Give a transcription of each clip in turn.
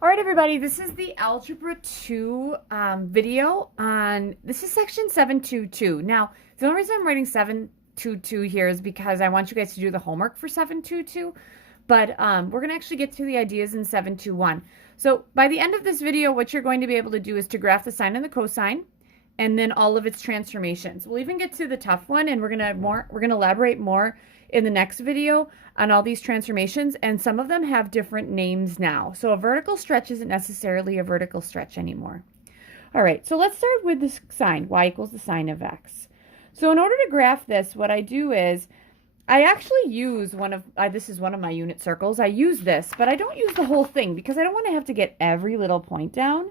All right, everybody, this is the Algebra 2 video on, this is section 722. Now, the only reason I'm writing 722 here is because I want you guys to do the homework for 722, but we're going to actually get to the ideas in 721. So by the end of this video, what you're going to be able to do is to graph the sine and the cosine, and then all of its transformations. We'll even get to the tough one, and we're gonna elaborate more in the next video on all these transformations, and some of them have different names now. So a vertical stretch isn't necessarily a vertical stretch anymore. All right, so let's start with the sine. Y equals the sine of x. So in order to graph this, what I do is I actually use this is one of my unit circles. I use this, but I don't use the whole thing because I don't want to have to get every little point down.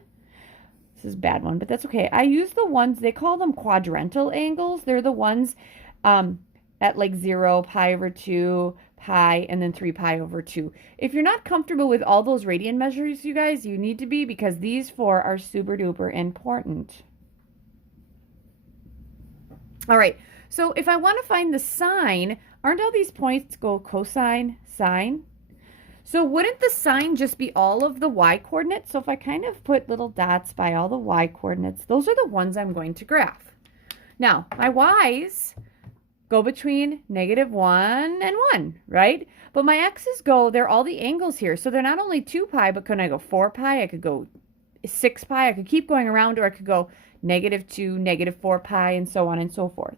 This is a bad one, but that's okay. I use the ones, they call them quadrantal angles. They're the ones at like 0, pi over 2, pi, and then 3 pi over 2. If you're not comfortable with all those radian measures, you guys, you need to be, because these four are super duper important. All right, so if I want to find the sine, aren't all these points go cosine, sine? So wouldn't the sine just be all of the y coordinates? So if I kind of put little dots by all the y coordinates, those are the ones I'm going to graph. Now, my y's go between -1 and 1, right? But my x's they're all the angles here. So they're not only 2 pi, but can I go 4 pi? I could go 6 pi. I could keep going around, or I could go -2, -4 pi, and so on and so forth.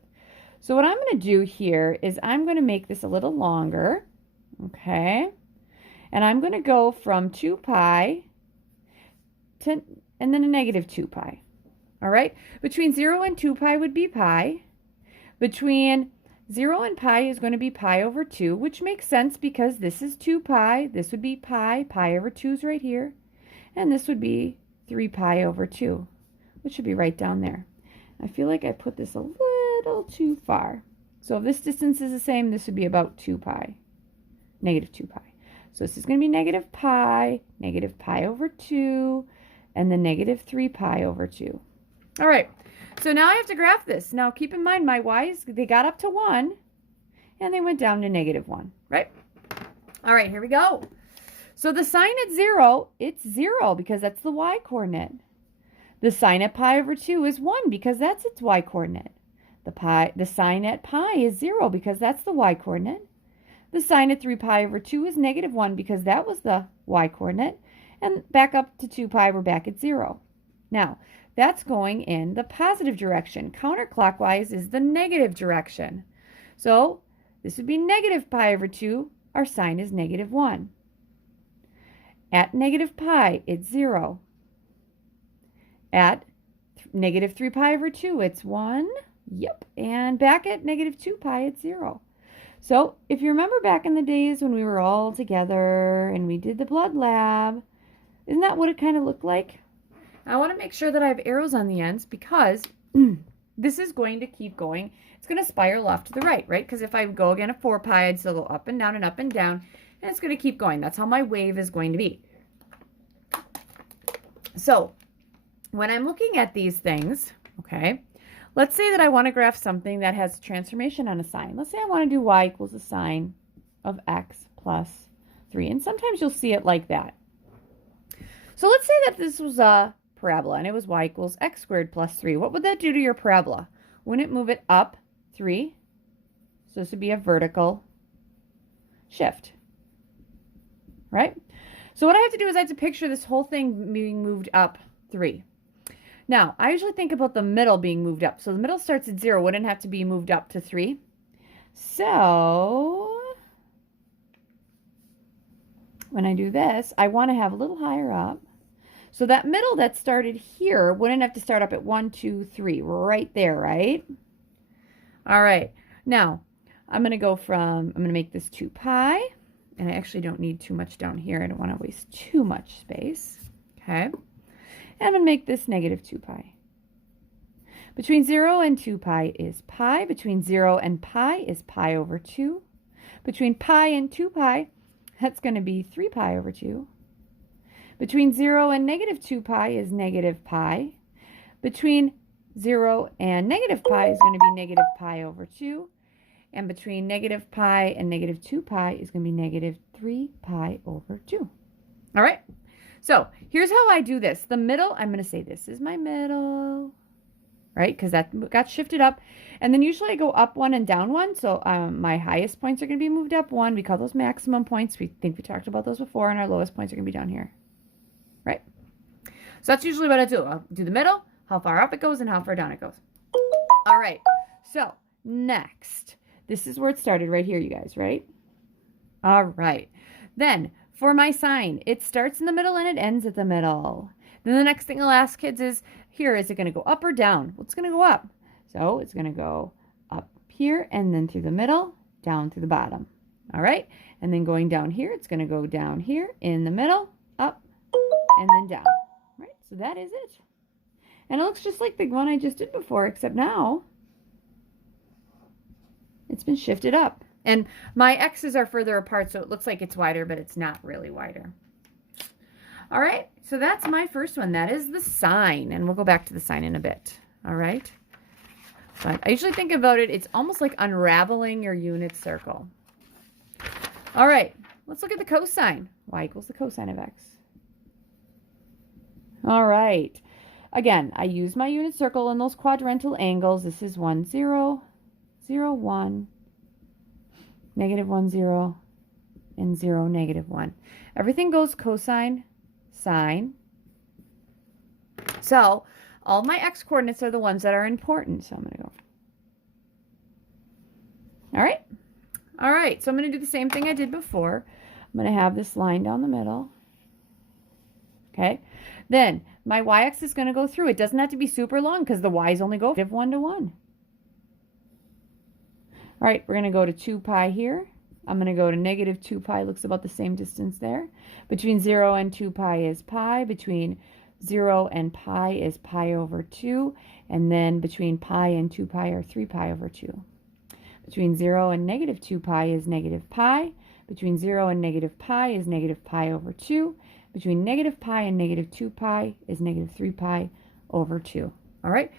So what I'm going to do here is I'm going to make this a little longer, okay? And I'm going to go from 2 pi to, and then a -2 pi. All right? Between 0 and 2 pi would be pi. Between 0 and pi is going to be pi over 2, which makes sense because this is 2 pi. This would be pi. Pi over 2 is right here. And this would be 3 pi over 2, which should be right down there. I feel like I put this a little too far. So if this distance is the same, this would be about 2 pi, -2 pi. So this is going to be negative pi over 2, and then -3 pi over 2. All right, so now I have to graph this. Now keep in mind my y's, they got up to 1, and they went down to -1, right? All right, here we go. So the sine at 0, it's 0 because that's the y coordinate. The sine at pi over 2 is 1 because that's its y coordinate. The sine at pi is 0 because that's the y coordinate. The sine at 3 pi over 2 is -1 because that was the y coordinate. And back up to 2 pi, we're back at 0. Now, that's going in the positive direction. Counterclockwise is the negative direction. So this would be -pi over 2. Our sine is -1. At -pi, it's 0. At -3 pi over 2, it's 1. Yep. And back at -2 pi, it's 0. So if you remember back in the days when we were all together and we did the blood lab, isn't that what it kind of looked like? I want to make sure that I have arrows on the ends because this is going to keep going. It's going to spiral off to the right, right? Because if I go again at 4 pi, I'd still go up and down and up and down, and it's going to keep going. That's how my wave is going to be. So when I'm looking at these things, okay, let's say that I want to graph something that has a transformation on a sine. Let's say I want to do y equals the sine of x plus 3. And sometimes you'll see it like that. So let's say that this was a parabola and it was y equals x squared plus 3. What would that do to your parabola? Wouldn't it move it up 3? So this would be a vertical shift, right? So what I have to do is I have to picture this whole thing being moved up 3. Now, I usually think about the middle being moved up. So the middle starts at 0. Wouldn't have to be moved up to 3. So when I do this, I want to have a little higher up. So that middle that started here wouldn't have to start up at 1, 2, 3. Right there, right? All right. Now, I'm going to make this 2 pi. And I actually don't need too much down here. I don't want to waste too much space. Okay. And I'm going to make this -2 pi. Between 0 and 2 pi is pi. Between 0 and pi is pi over 2. Between pi and 2 pi, that's going to be 3 pi over 2. Between 0 and -2 pi is -pi. Between 0 and -pi is going to be -pi over 2. And between -pi and -2 pi is going to be -3 pi over 2. All right. So here's how I do this. The middle, I'm going to say this is my middle, right? Because that got shifted up. And then usually I go up one and down one. So my highest points are going to be moved up one. We call those maximum points. We think we talked about those before. And our lowest points are going to be down here, right? So that's usually what I do. I'll do the middle, how far up it goes, and how far down it goes. All right. So next, this is where it started right here, you guys, right? All right. Then for my sign, it starts in the middle and it ends at the middle. Then the next thing I'll ask kids is, here, is it going to go up or down? Well, it's going to go up. So it's going to go up here and then through the middle, down through the bottom. All right. And then going down here, it's going to go down here in the middle, up, and then down. Right. So that is it. And it looks just like the one I just did before, except now it's been shifted up. And my X's are further apart, so it looks like it's wider, but it's not really wider. All right, so that's my first one. That is the sign, and we'll go back to the sign in a bit. All right. But I usually think about it, it's almost like unraveling your unit circle. All right, let's look at the cosine. Y equals the cosine of X. All right. Again, I use my unit circle in those quadrantal angles. This is 1, 0, 0, 1, -1, 0, and 0, -1. Everything goes cosine, sine. So all my X coordinates are the ones that are important. So I'm going to go. All right. All right. So I'm going to do the same thing I did before. I'm going to have this line down the middle. Okay. Then my y-axis is going to go through. It doesn't have to be super long because the y's only go from 1 to 1. All right, we're going to go to 2 pi here. I'm going to go to -2 pi. Looks about the same distance there. Between 0 and 2 pi is pi. Between 0 and pi is pi over 2. And then between pi and 2 pi are 3 pi over 2. Between 0 and -2 pi is -pi. Between 0 and -pi is -pi over 2. Between -pi and -2 pi is -3 pi over 2. All right.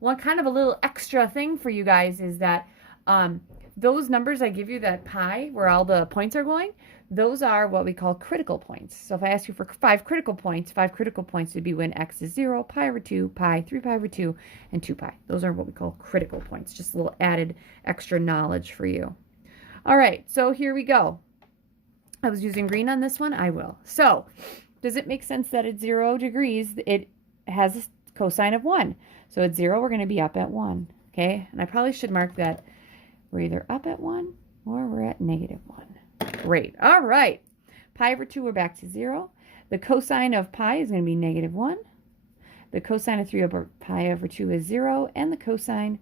One kind of a little extra thing for you guys is that those numbers I give you, that pi, where all the points are going, those are what we call critical points. So if I ask you for 5 critical points would be when x is 0, pi over 2, pi, 3 pi over 2, and 2 pi. Those are what we call critical points. Just a little added extra knowledge for you. All right, so here we go. I was using green on this one. I will. So does it make sense that at 0 degrees, it has a cosine of 1? So at 0, we're going to be up at 1. Okay, and I probably should mark that we're either up at 1 or we're at -1. Great. All right. Pi over 2, we're back to 0. The cosine of pi is going to be -1. The cosine of 3 over pi over 2 is 0. And the cosine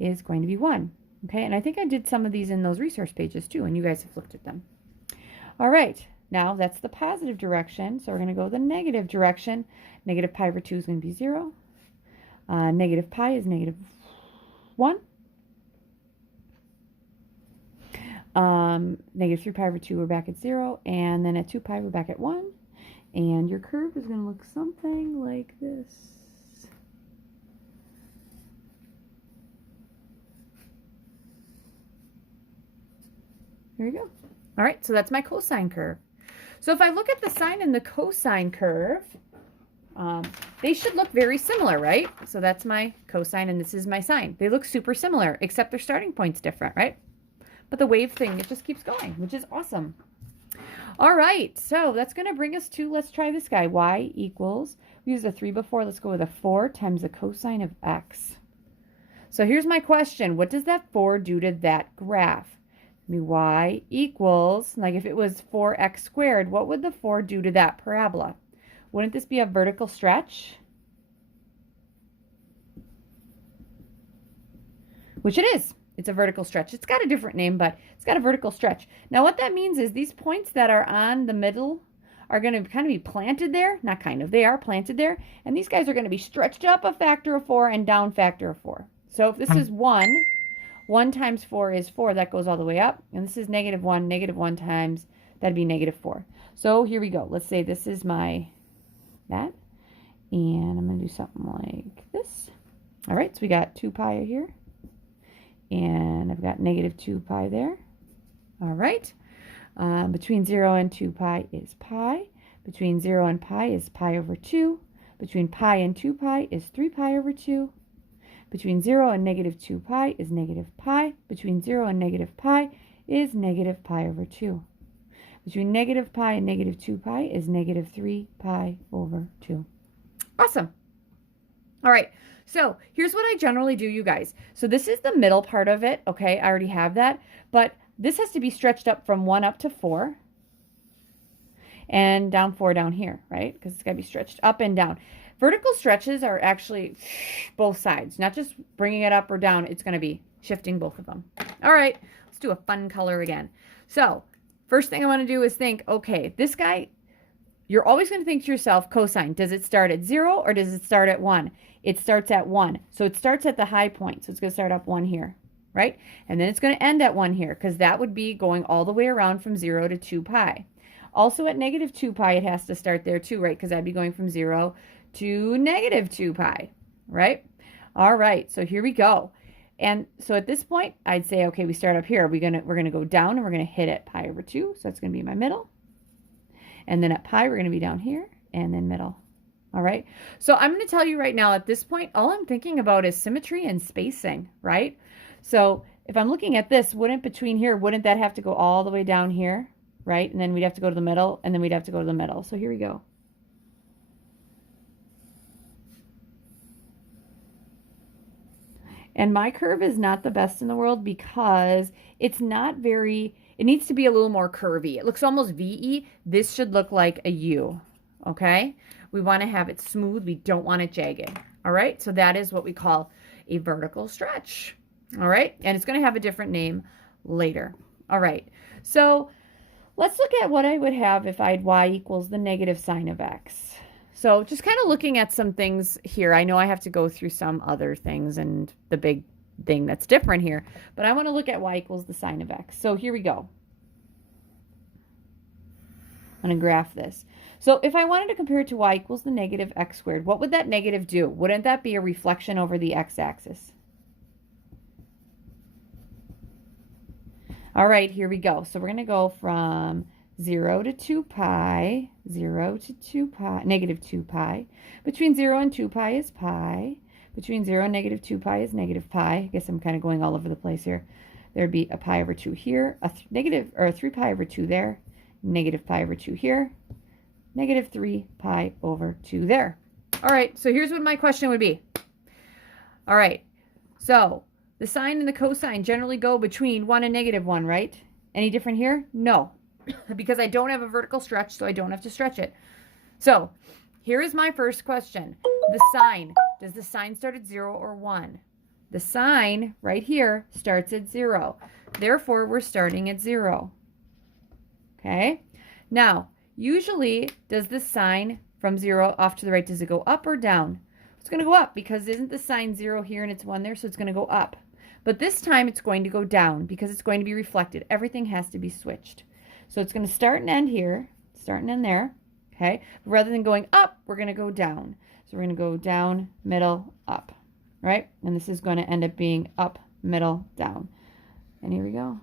is going to be 1. Okay, and I think I did some of these in those resource pages too, and you guys have looked at them. All right. Now that's the positive direction. So we're going to go the negative direction. -pi over 2 is going to be 0. -pi is -1. -3 pi over 2, we're back at 0, and then at 2 pi, we're back at 1, and your curve is going to look something like this. There you go. All right, so that's my cosine curve. So if I look at the sine and the cosine curve, they should look very similar, right? So that's my cosine and this is my sine. They look super similar, except their starting point's different, right? But the wave thing, it just keeps going, which is awesome. All right, so that's going to bring us to, let's try this guy. Y equals, we used a 3 before, let's go with a 4 times the cosine of x. So here's my question. What does that 4 do to that graph? Y equals, like if it was 4x squared, what would the 4 do to that parabola? Wouldn't this be a vertical stretch? Which it is. It's a vertical stretch. It's got a different name, but it's got a vertical stretch. Now what that means is these points that are on the middle are going to kind of be planted there. Not kind of, they are planted there. And these guys are going to be stretched up a factor of 4 and down factor of 4. So if this is 1 times 4 is 4. That goes all the way up. And this is -1 times, that'd be -4. So here we go. Let's say this is my, that. And I'm going to do something like this. All right, so we got 2 pi here. And I've got -2 pi there. All right. Between 0 and 2 pi is pi. Between 0 and pi is pi over 2. Between pi and 2 pi is 3 pi over 2. Between 0 and negative 2 pi is negative pi. Between 0 and negative pi is negative pi over 2. Between negative pi and negative 2 pi is negative 3 pi over 2. Awesome. All right, so here's what I generally do, you guys. So this is the middle part of it, okay? I already have that, but this has to be stretched up from 1 up to 4 and down 4 down here, right? Because it's got to be stretched up and down. Vertical stretches are actually both sides, not just bringing it up or down. It's going to be shifting both of them. All right, let's do a fun color again. So first thing I want to do is think, okay, this guy, you're always going to think to yourself, cosine, does it start at 0 or does it start at 1? It starts at 1. So it starts at the high point. So it's going to start up 1 here, right? And then it's going to end at 1 here because that would be going all the way around from 0 to 2 pi. Also at negative 2 pi, it has to start there too, right? Because I'd be going from 0 to negative 2 pi, right? All right, so here we go. And so at this point, I'd say, okay, we start up here. We're gonna go down and we're gonna hit at pi over 2. So that's gonna be my middle. And then at pi, we're gonna be down here and then middle. All right. So I'm gonna tell you right now at this point, all I'm thinking about is symmetry and spacing, right? So if I'm looking at this, wouldn't that have to go all the way down here, right? And then we'd have to go to the middle and then we'd have to go to the middle. So here we go. And my curve is not the best in the world because it's not very, it needs to be a little more curvy. It looks almost V-y. This should look like a U, okay? We want to have it smooth. We don't want it jagged, all right? So that is what we call a vertical stretch, all right? And it's going to have a different name later, all right? So let's look at what I would have if I had y equals the negative sine of x. So just kind of looking at some things here. I know I have to go through some other things and the big thing that's different here, but I want to look at y equals the sine of x. So here we go. I'm going to graph this. So if I wanted to compare it to y equals the negative x squared, what would that negative do? Wouldn't that be a reflection over the x-axis? All right, here we go. So we're going to go from 0 to 2 pi, 0 to 2 pi, negative 2 pi. Between 0 and 2 pi is pi. Between 0 and negative 2 pi is negative pi. I guess I'm kind of going all over the place here. There'd be a pi over 2 here, a 3 pi over 2 there, negative pi over 2 here, negative 3 pi over 2 there. All right, so here's what my question would be. All right, so the sine and the cosine generally go between 1 and negative 1, right? Any different here? No. Because I don't have a vertical stretch, so I don't have to stretch it. So here is my first question. The sine, does the sine start at 0 or 1? The sine right here starts at 0. Therefore, we're starting at 0. Okay? Now, usually, does the sine from 0 off to the right, does it go up or down? It's going to go up because isn't the sine 0 here and it's 1 there, so it's going to go up. But this time, it's going to go down because it's going to be reflected. Everything has to be switched. So it's going to start and end here, start and end there, okay? But rather than going up, we're going to go down. So we're going to go down, middle, up, right? And this is going to end up being up, middle, down. And here we go.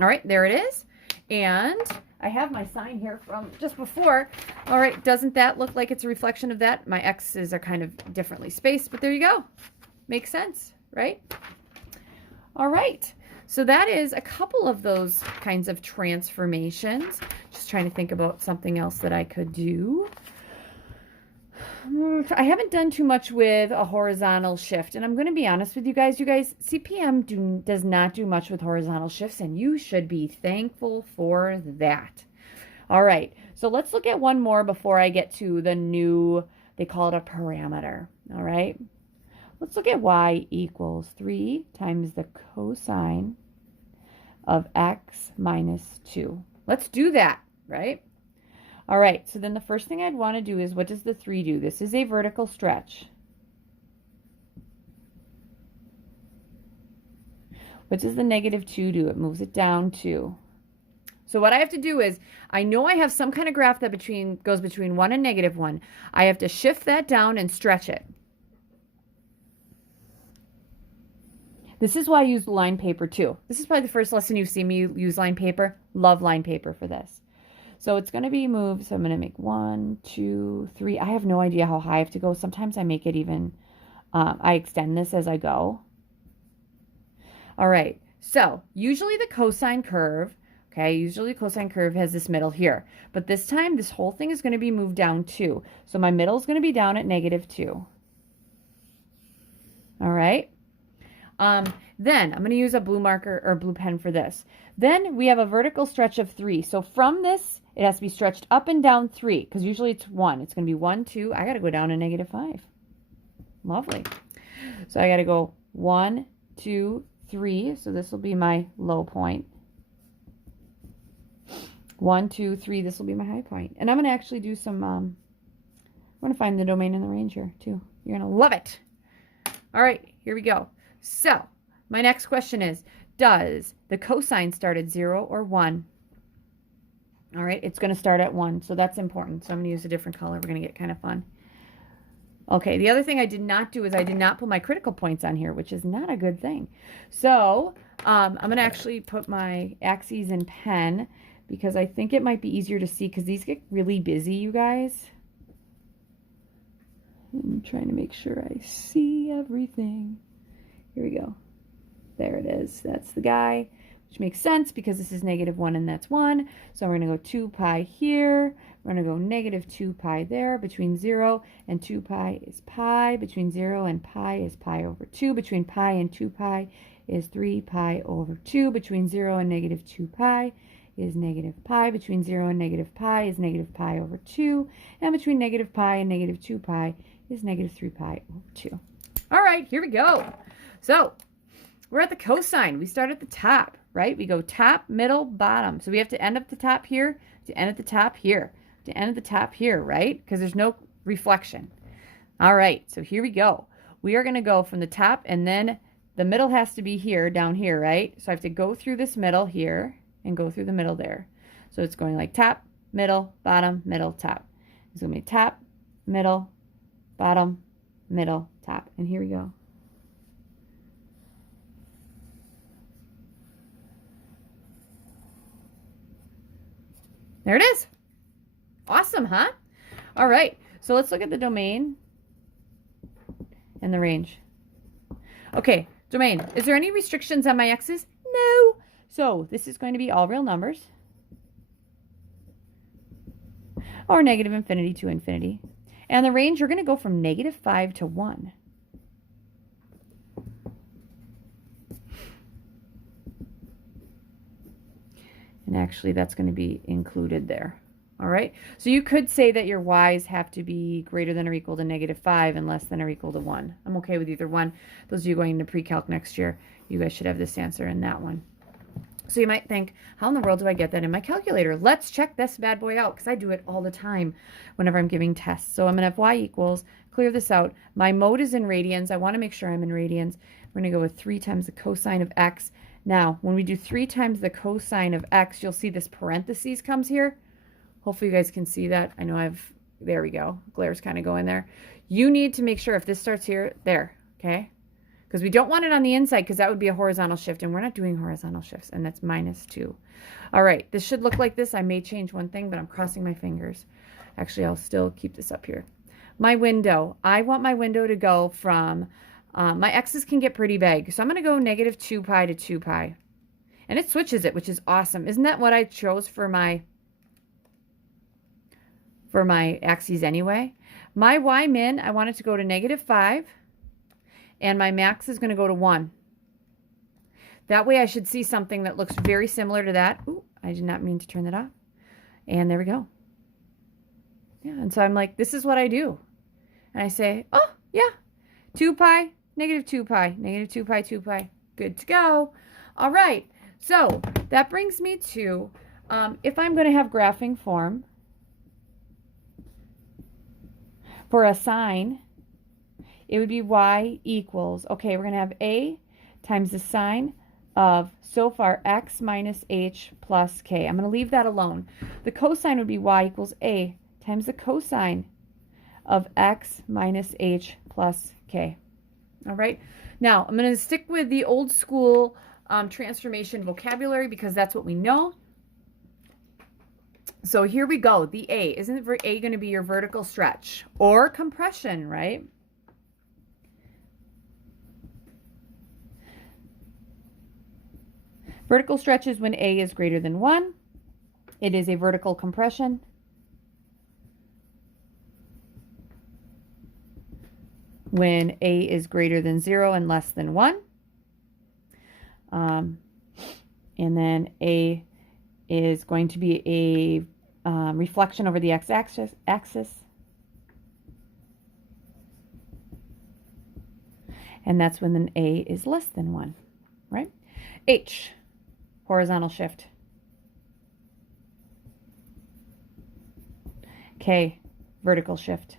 All right, there it is. And I have my sign here from just before. All right, doesn't that look like it's a reflection of that? My X's are kind of differently spaced, but there you go. Makes sense, right? All right, so that is a couple of those kinds of transformations. Just trying to think about something else that I could do. I haven't done too much with a horizontal shift, and I'm going to be honest with you guys. CPM does not do much with horizontal shifts, and you should be thankful for that. All right, so let's look at one more before I get to the new, they call it a parameter, all right? Let's look at y equals 3 times the cosine of x minus 2. Let's do that, right? All right, so then the first thing I'd want to do is, what does the 3 do? This is a vertical stretch. What does the negative 2 do? It moves it down 2. So what I have to do is, I know I have some kind of graph that goes between 1 and negative 1. I have to shift that down and stretch it. This is why I use line paper too. This is probably the first lesson you've seen me use line paper. Love line paper for this. So it's going to be moved. So I'm going to make 1, 2, 3. I have no idea how high I have to go. Sometimes I make it even, I extend this as I go. All right. So usually the cosine curve, okay, usually the cosine curve has this middle here. But this time, this whole thing is going to be moved down 2. So my middle is going to be down at -2. All right. Then I'm going to use a blue marker or blue pen for this. Then we have a vertical stretch of 3. So from this, it has to be stretched up and down 3 because usually it's 1. It's going to be 1, 2. I got to go down to -5. Lovely. So I got to go 1, 2, 3. So this will be my low point. 1, 2, 3. This will be my high point. And I'm going to actually do some, I'm going to find the domain and the range here too. You're going to love it. All right, here we go. So my next question is, does the cosine start at 0 or 1? All right, it's going to start at 1, so that's important. So I'm going to use a different color. We're going to get kind of fun. Okay, the other thing I did not do is I did not put my critical points on here, which is not a good thing. So I'm going to actually put my axes in pen because I think it might be easier to see because these get really busy, you guys. I'm trying to make sure I see everything. Here we go. There it is. That's the guy, which makes sense because this is -1 and that's 1. So we're going to go 2 pi here. We're going to go -2 pi there. Between 0 and 2 pi is pi. Between 0 and pi is pi over 2. Between pi and 2 pi is 3 pi over 2. Between 0 and -2 pi is -pi. Between 0 and -pi is -pi over 2. And between -pi and -2 pi is -3 pi over 2. All right, here we go. So we're at the cosine. We start at the top, right? We go top, middle, bottom. So we have to end at the top here, to end at the top here, to end at the top here, right? Because there's no reflection. All right, so here we go. We are going to go from the top, and then the middle has to be here, down here, right? So I have to go through this middle here and go through the middle there. So it's going like top, middle, bottom, middle, top. It's going to be top, middle, bottom, middle, top. And here we go. There it is. Awesome, huh? All right, so let's look at the domain and the range. Okay, domain. Is there any restrictions on my x's? No. So this is going to be all real numbers. Or -infinity to infinity. And the range, you're going to go from -5 to 1. And actually, that's going to be included there. All right. So you could say that your y's have to be greater than or equal to -5 and less than or equal to 1. I'm okay with either one. Those of you going into pre-calc next year, you guys should have this answer in that one. So you might think, how in the world do I get that in my calculator? Let's check this bad boy out because I do it all the time whenever I'm giving tests. So I'm going to have y equals, clear this out. My mode is in radians. I want to make sure I'm in radians. We're going to go with 3 times the cosine of x. Now, when we do 3 times the cosine of x, you'll see this parentheses comes here. Hopefully you guys can see that. I know there we go. Glare's kind of going there. You need to make sure if this starts here, there, okay? Because we don't want it on the inside because that would be a horizontal shift, and we're not doing horizontal shifts, and that's -2. All right, this should look like this. I may change one thing, but I'm crossing my fingers. Actually, I'll still keep this up here. My window. I want my window to go from, my x's can get pretty big, so I'm going to go -2 pi to 2 pi. And it switches it, which is awesome. Isn't that what I chose for my axes anyway? My y min, I want it to go to -5. And my max is going to go to 1. That way I should see something that looks very similar to that. Ooh, I did not mean to turn that off. And there we go. Yeah, and so I'm like, this is what I do. And I say, oh, yeah, 2 pi, -2 pi, -2 pi, 2 pi. Good to go. All right, so that brings me to, if I'm going to have graphing form for a sine, it would be y equals, okay, we're going to have a times the sine of, so far, x minus h plus k. I'm going to leave that alone. The cosine would be y equals a times the cosine of x minus h plus k. All right? Now, I'm going to stick with the old school transformation vocabulary because that's what we know. So here we go. The A. Isn't A going to be your vertical stretch or compression, right? Vertical stretch is when A is greater than 1. It is a vertical compression. When A is greater than 0 and less than 1. And then A is going to be a reflection over the x-axis. And that's when an A is less than 1, right? H, horizontal shift. K, vertical shift.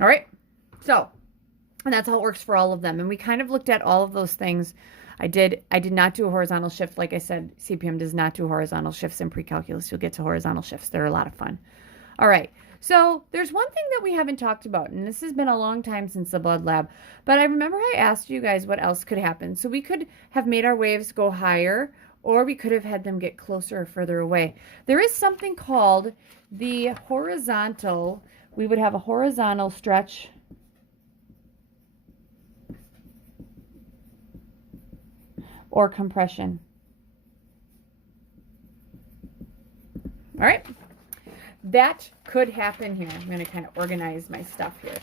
All right, so, and that's how it works for all of them. And we kind of looked at all of those things. I did not do a horizontal shift. Like I said, CPM does not do horizontal shifts in pre-calculus. You'll get to horizontal shifts. They're a lot of fun. All right, so there's one thing that we haven't talked about, and this has been a long time since the blood lab, but I remember I asked you guys what else could happen. So we could have made our waves go higher, or we could have had them get closer or further away. There is something called the horizontal. We would have a horizontal stretch or compression. All right, that could happen here. I'm going to kind of organize my stuff here.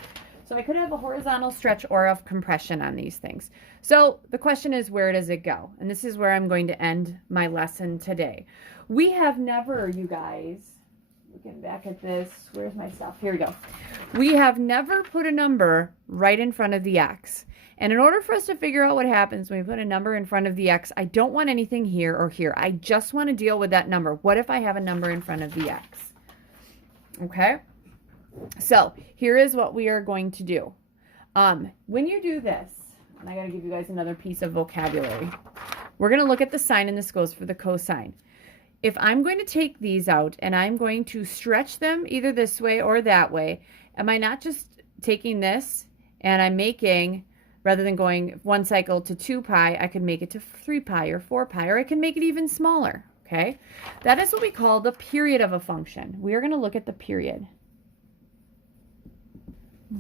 So I could have a horizontal stretch or of compression on these things. So the question is, where does it go? And this is where I'm going to end my lesson today. We have never, you guys, looking back at this, where's my stuff? Here we go. We have never put a number right in front of the x. And in order for us to figure out what happens when we put a number in front of the x, I don't want anything here or here. I just want to deal with that number. What if I have a number in front of the x? Okay? So here is what we are going to do. When you do this, and I got to give you guys another piece of vocabulary, we're going to look at the sine, and this goes for the cosine. If I'm going to take these out and I'm going to stretch them either this way or that way, am I not just taking this and I'm making, rather than going one cycle to 2 pi, I could make it to 3 pi or 4 pi, or I can make it even smaller, okay? That is what we call the period of a function. We are going to look at the period,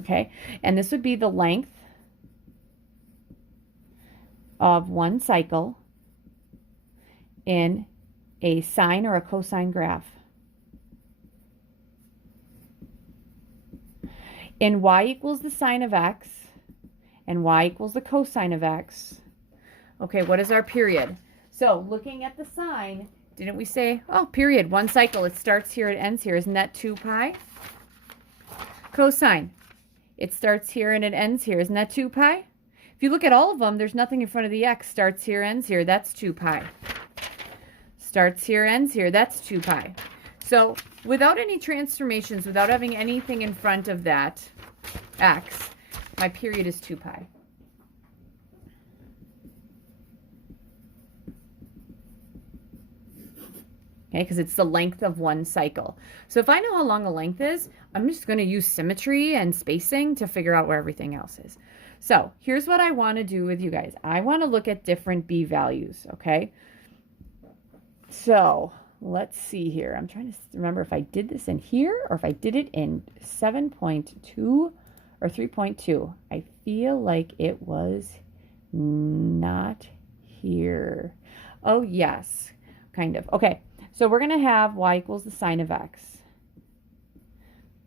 okay? And this would be the length of one cycle in a sine or a cosine graph. In y equals the sine of x and y equals the cosine of x. Okay, what is our period? So looking at the sine, didn't we say, oh, period, one cycle, it starts here, it ends here. Isn't that 2 pi? Cosine, it starts here and it ends here. Isn't that 2 pi? If you look at all of them, there's nothing in front of the x. Starts here, ends here. That's 2 pi. Starts here, ends here. That's 2 pi. So without any transformations, without having anything in front of that x, my period is 2 pi. Okay, because it's the length of one cycle. So if I know how long a length is, I'm just going to use symmetry and spacing to figure out where everything else is. So here's what I want to do with you guys. I want to look at different b values, okay? So let's see here. I'm trying to remember if I did this in here or if I did it in 7.2 or 3.2. I feel like it was not here. Oh, yes, kind of. Okay, so we're going to have y equals the sine of x.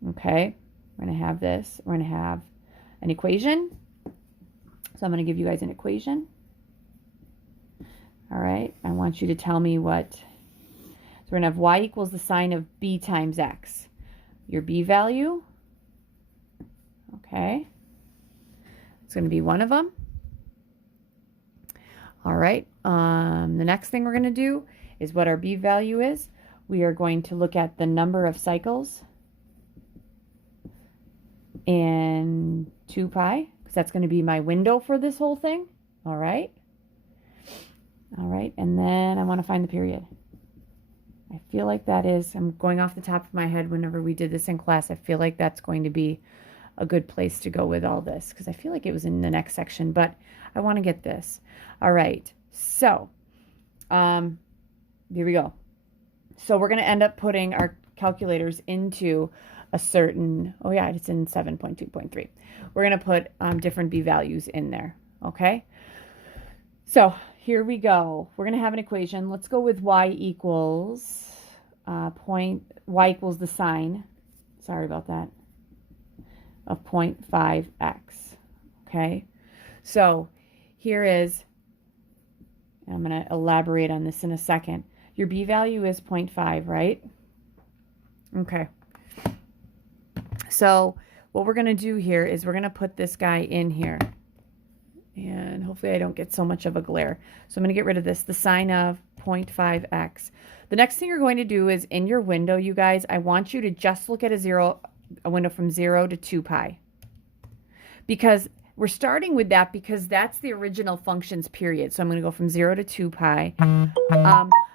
Okay, we're going to have this. We're going to have an equation. So I'm going to give you guys an equation. All right, I want you to tell me what. So we're going to have y equals the sine of b times x. Your b value, okay, it's going to be one of them. All right, the next thing we're going to do is what our b value is. We are going to look at the number of cycles in 2 pi, because that's going to be my window for this whole thing. All right. All right, and then I want to find the period. I feel like that is, I'm going off the top of my head whenever we did this in class, I feel like that's going to be a good place to go with all this, because I feel like it was in the next section, but I want to get this. All right, so here we go. So we're going to end up putting our calculators into a certain, oh yeah, it's in 7.2.3. We're going to put different b values in there, okay? So here we go. We're going to have an equation. Let's go with y equals the sine, sorry about that, of 0.5x, okay? So here is, I'm going to elaborate on this in a second. Your b value is 0.5, right? Okay. So what we're going to do here is we're going to put this guy in here. And hopefully I don't get so much of a glare. So I'm going to get rid of this, the sine of 0.5x. The next thing you're going to do is in your window, you guys, I want you to just look at a window from 0 to 2 pi. Because we're starting with that because that's the original function's period. So I'm going to go from 0 to 2 pi.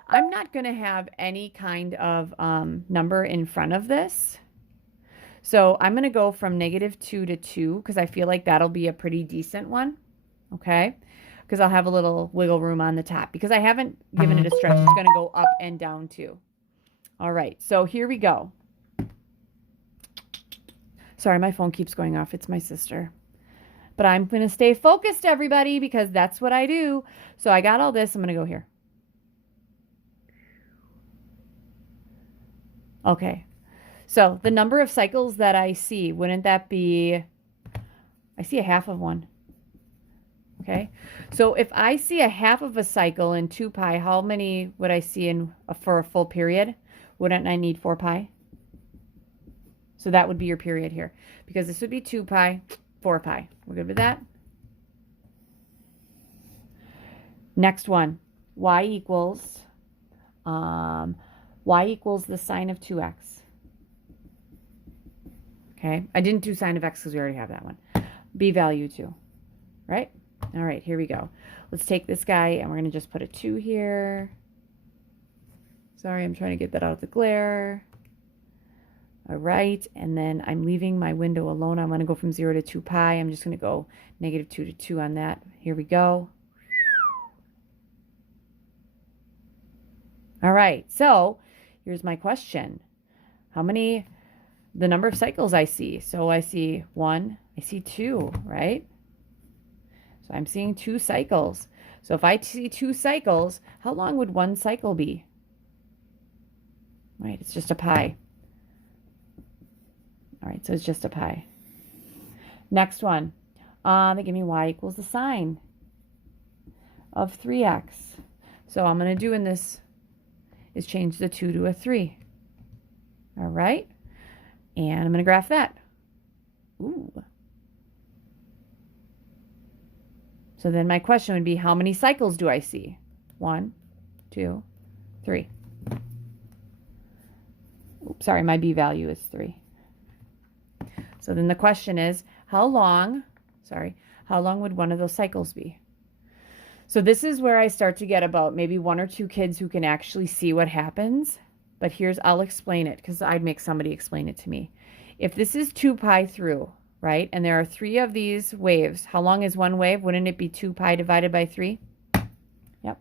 I'm not going to have any kind of number in front of this. So I'm going to go from -2 to 2 because I feel like that'll be a pretty decent one. Okay? Because I'll have a little wiggle room on the top. Because I haven't given it a stretch. It's going to go up and down too. All right. So here we go. Sorry, my phone keeps going off. It's my sister. But I'm going to stay focused, everybody, because that's what I do. So I got all this. I'm going to go here. Okay. So the number of cycles that I see, wouldn't that be, I see a half of one. Okay. So if I see a half of a cycle in 2 pi, how many would I see for a full period? Wouldn't I need 4 pi? So that would be your period here. Because this would be 2 pi, 4 pi. We're good with that? Next one. Y equals the sine of 2x. Okay. I didn't do sine of x because we already have that one. B value 2. Right? All right, here we go. Let's take this guy and we're going to just put a 2 here. Sorry, I'm trying to get that out of the glare. All right, and then I'm leaving my window alone. I'm going to go from 0 to 2 pi. I'm just going to go -2 to 2 on that. Here we go. All right, so here's my question. The number of cycles I see. So I see 1, I see 2, right? So I'm seeing 2 cycles. So if I see 2 cycles, how long would 1 cycle be? Right, it's just a pi. All right, so it's just a pi. Next one. They give me y equals the sine of 3x. So I'm going to do in this is change the 2 to a 3. All right. And I'm going to graph that. Ooh. So then my question would be, how many cycles do I see? 1, 2, 3. Oops, sorry, my b value is 3. So then the question is, how long would one of those cycles be? So this is where I start to get about maybe 1 or 2 kids who can actually see what happens. But I'll explain it because I'd make somebody explain it to me. If this is 2 pi through, right, and there are 3 of these waves, how long is one wave? Wouldn't it be 2 pi divided by 3? Yep.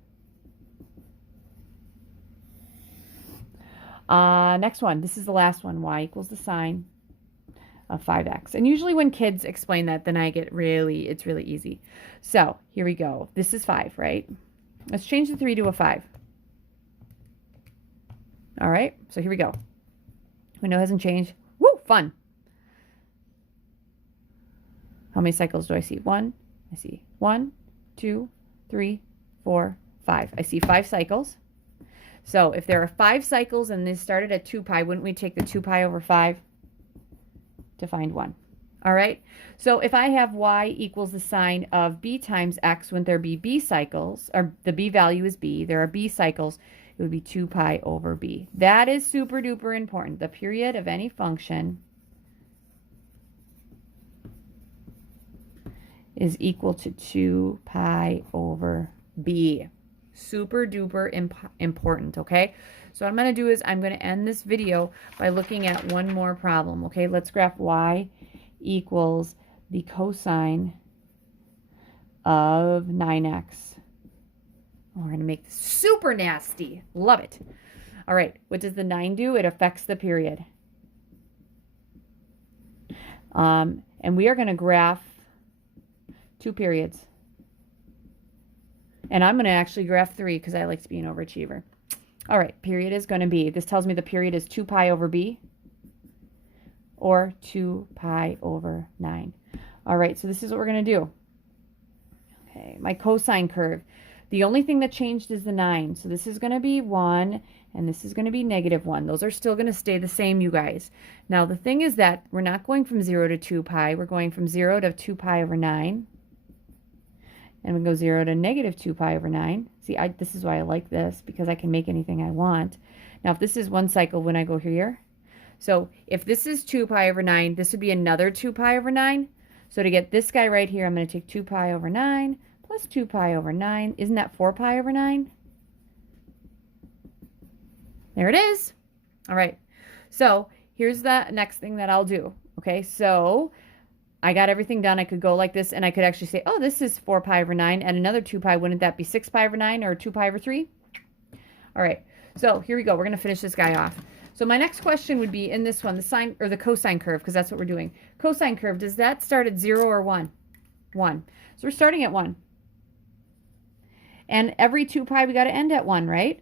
Next one. This is the last one. Y equals the sine of 5x. And usually when kids explain that, then it's really easy. So here we go. This is 5, right? Let's change the 3 to a 5. All right, so here we go. Window hasn't changed. Woo, fun. How many cycles do I see? 1. I see 1, 2, 3, 4, 5. I see 5 cycles. So if there are 5 cycles and this started at 2 pi, wouldn't we take the 2 pi over 5 to find 1? All right, so if I have y equals the sine of b times x, wouldn't there be b cycles, or the b value is b, there are b cycles, it would be 2 pi over b. That is super duper important. The period of any function is equal to 2 pi over b. Super duper important, okay? So what I'm going to do is I'm going to end this video by looking at one more problem, okay? Let's graph y equals the cosine of 9x. Oh, we're going to make this super nasty. Love it. All right, what does the 9 do? It affects the period. And we are going to graph 2 periods. And I'm going to actually graph 3 because I like to be an overachiever. All right, period is going to be, this tells me the period is 2 pi over b or 2 pi over 9. All right, so this is what we're going to do. Okay, my cosine curve. The only thing that changed is the 9. So this is going to be 1, and this is going to be -1. Those are still going to stay the same, you guys. Now, the thing is that we're not going from 0 to 2 pi. We're going from 0 to 2 pi over 9. And we go 0 to -2 pi over 9. See, this is why I like this, because I can make anything I want. Now, if this is one cycle, when I go here, so if this is 2 pi over 9, this would be another 2 pi over 9. So to get this guy right here, I'm going to take 2 pi over 9 plus 2 pi over 9. Isn't that 4 pi over 9? There it is. All right. So here's the next thing that I'll do. Okay, so I got everything done. I could go like this, and I could actually say, oh, this is 4 pi over 9, and another 2 pi. Wouldn't that be 6 pi over 9 or 2 pi over 3? All right, so here we go. We're going to finish this guy off. So my next question would be in this one, the sine or the cosine curve, because that's what we're doing. Cosine curve, does that start at 0 or 1? 1. So we're starting at 1. And every 2 pi, we got to end at 1, right?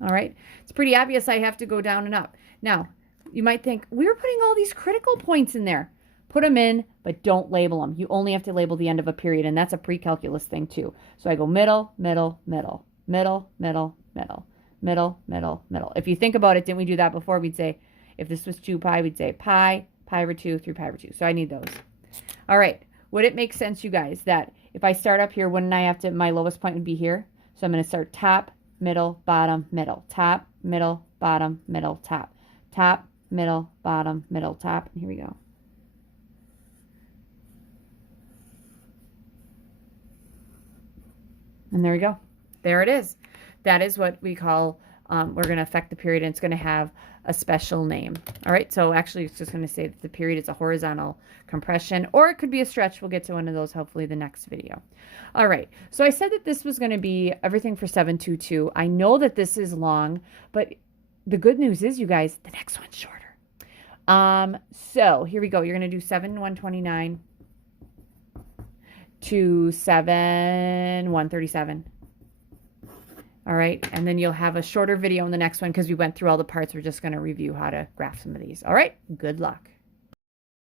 All right. It's pretty obvious I have to go down and up. Now, you might think, we were putting all these critical points in there. Put them in, but don't label them. You only have to label the end of a period, and that's a pre-calculus thing too. So I go middle, middle, middle, middle, middle, middle, middle, middle, middle. If you think about it, didn't we do that before? We'd say, if this was 2 pi, we'd say pi, pi over 2, 3 pi over 2. So I need those. All right. Would it make sense, you guys, that if I start up here, wouldn't I have to, my lowest point would be here? So I'm going to start top, middle, bottom, middle, top, middle, bottom, middle, top, top, middle, bottom, middle, top. And here we go. And there we go. There it is. That is what we call, we're going to affect the period, and it's going to have a special name. All right, so actually it's just going to say that the period is a horizontal compression, or it could be a stretch. We'll get to one of those hopefully the next video. All right, so I said that this was going to be everything for 722. I know that this is long, but the good news is, you guys, the next one's shorter. So here we go. You're going to do 7/129 to 7/137. All right, and then you'll have a shorter video in the next one because we went through all the parts. We're just going to review how to graph some of these. All right, good luck.